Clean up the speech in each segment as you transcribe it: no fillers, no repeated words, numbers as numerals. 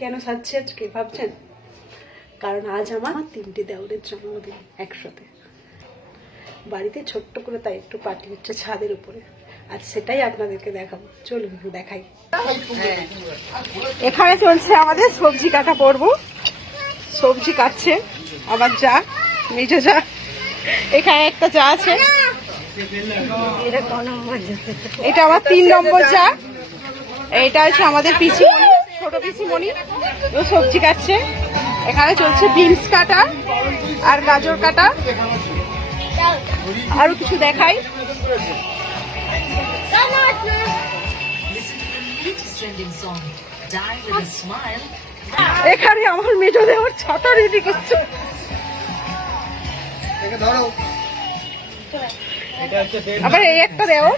কেন সাজছি আজকে ভাবছেন? কারণ আজ আমার 3টে দেওরের জন্মদিন একসাথে বাড়িতে, ছোট্ট করে তাই একটু পার্টি হচ্ছে ছাদের উপরে। আজ সেটাই আপনাদেরকে দেখাবো, চলুন দেখাই। এখানে চলছে আমাদের সবজি কাটা পর্ব। সবজি কাটছে আবার যা মেজো যা, এখানে একটা চা আছে, এটা আমার 3 নম্বর চা। এটা হচ্ছে আমাদের পিসিমণি, ছোট পিসিমণি, ও সবজি কাটছে। এখানে চলছে বিনস কাটা আর গাজর কাটা। আরো কিছু দেখাই, এখানে আমার মেজো দেওয়ার ছাতা রেডি করছে। আবার এই একটা দেও,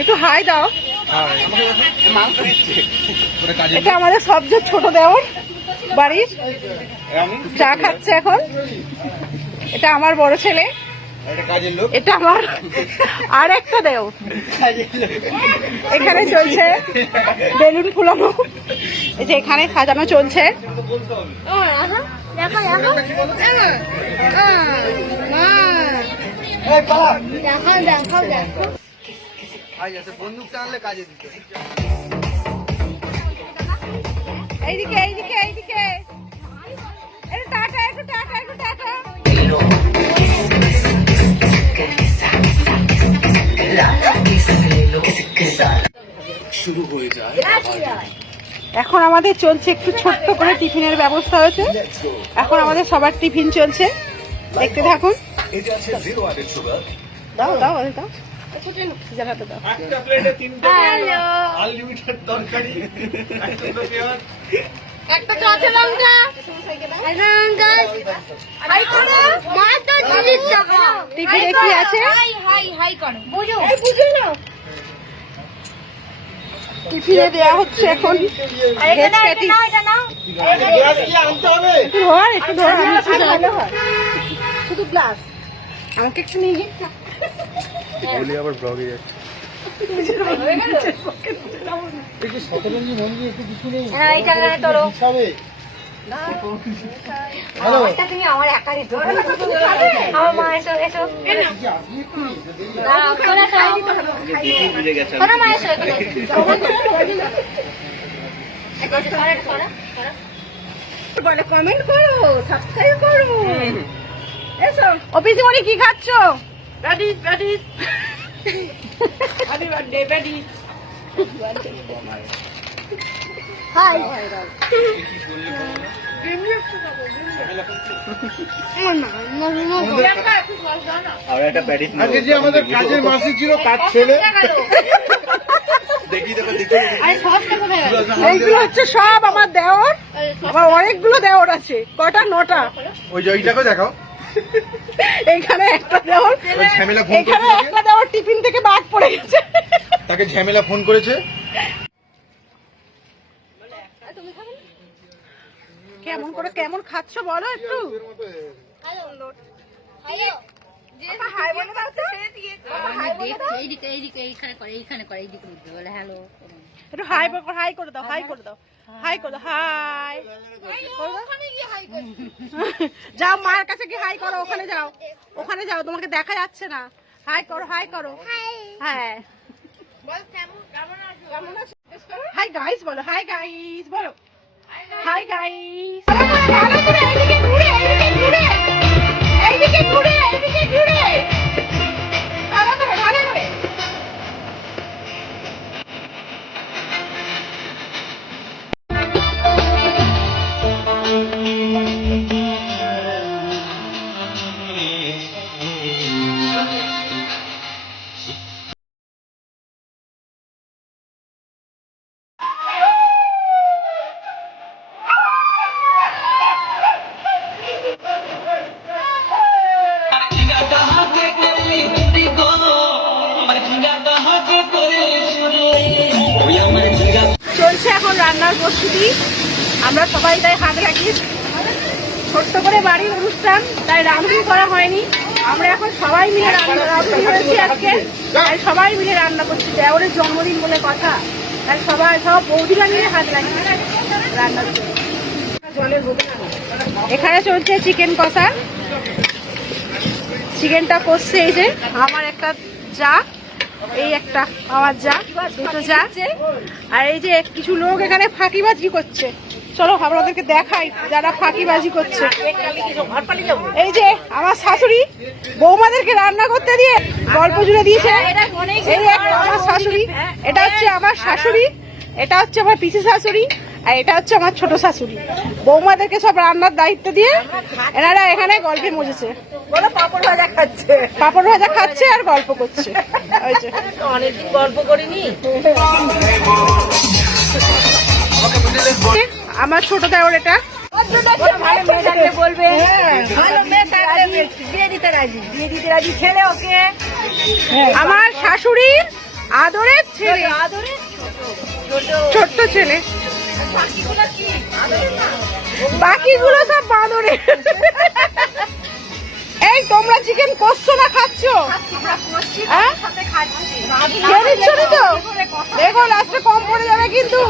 একটু হাই দাও। এটা আমাদের সবচেয়ে ছোট দেওর বাড়ির, চা খাচ্ছে এখন। এটা আমার বড় ছেলে, এটা আমার আর একটা দেও। এখানে চলছে বেলুন ফুলানো, এই যে এখানে সাজানো চলছে। এইদিকে এইদিকে এইদিকে, টাটা একটু, টাটা একটু, টাটা। শুরু হয়ে যায়। এখন আমাদের চলছে একটু ছোট্ট করে টিফিনের ব্যবস্থা হয়েছে। এখন আমাদের সবার টিফিন চলছে, দেখতে থাকুন। দাও দাও দাও, জানাতে দাও। একটা কাঁচা লঙ্কা, টিফিনে কি আছে? টিফিনে দেওয়া হচ্ছে এখন ভেজ প্যাটিস। একটু ধর, একটু ধর, শুধু গ্লাস আমাকে একটু নিয়ে আবার ব্লগে যাচ্ছে। আমার একা দিত, আমার মা এসো এসো, বলে কমেন্ট করো, সাবস্ক্রাইব করো। এসো। অফিসে মনে কি খাচ্ছ? Patties patties. Happy birthday patties. Hi. আমাদের কাজের মাসি ছিল, কাজ ছেলে। এইগুলো হচ্ছে সব আমার দেওর, আমার অনেকগুলো দেওর আছে। কটা? 9টা। ওই জয়টাকে দেখাও। এইখানে একটা দেওর, এখানে একটা দেওর টিফিন থেকে বাদ পড়ে গেছে, তাকে ঝামেলা ফোন করেছে। কেমন করে কেমন খাচ্ছ বলো একটু। একটু হাই হাই করে দাও, হাই করে দাও, হাই করে দাও, হাই। যাও মায়ের কাছে কি হাই করো, ওখানে যাও, ওখানে যাও, তোমাকে দেখা যাচ্ছে না। হাই করো, হাই করো। হ্যাঁ, হাই গাইস বলো, হাই গাইস বলো, হাই গাইস। ভালো করে এইদিকে ঘুরে, এইদিকে ঘুরে, এইদিকে ঘুরে, এইদিকে ঘুরে, ভালো করে, ভালো করে। চলছে এখন রান্নার প্রস্তুতি, আমরা সবাই তাই হাত রাখি। ছোট্ট করে বাড়ির অনুষ্ঠান, তাই রান্না করা হয়নি। আমরা এখন সবাই মিলে রান্না করেছি আজকে, তাই সবাই মিলে রান্না করছি। দেওরের জন্মদিন বলে কথা, তাই সব বৌদিরা নিয়ে হাত লাগিয়ে রান্নার জন্য। এখানে চলছে চিকেন কষা। চিকেনটা কষছে এই যে আমার একটা যা, এই একটা আমার যা, দুটো যা, আর এই যে কিছু লোক এখানে ফাঁকিবাজি করছে। চলো আপনাদেরকে দেখাই যারা ফাঁকিবাজি করছে। এই যে আমার শাশুড়ি বৌমাদেরকে রান্না করতে দিয়ে গল্প জুড়ে দিয়েছে। এই একটা আমার শাশুড়ি, এটা হচ্ছে আমার শাশুড়ি, এটা হচ্ছে আমার পিসি শাশুড়ি, আর এটা হচ্ছে আমার ছোট শাশুড়ি। বৌমাদেরকে সব রান্নার দায়িত্ব দিয়ে এনারা এখানে গল্পে মজেছে। পাঁপড় ভাজা খাচ্ছে আর গল্প করছে। অনেকদিন গল্প করিনি। আমার ছোট দেওর এটা। বলবে বিয়ে দিতে রাজি ছেলে ওকে। আমার শাশুড়ির আদরের ছেলে, ছোট্ট ছেলে। বাকিগুলো সব বাঁদরে। এই তোমরা চিকেন কষছো না খাচ্ছো? হ্যাঁ? খেয়ে নিচ্ছ নি তো? দেখো লাস্টে কম পড়ে যাবে কিন্তু।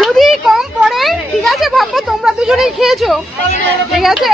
যদি কম পড়ে ঠিক আছে ভাববো তোমরা দুজনেই খেয়েছো, ঠিক আছে।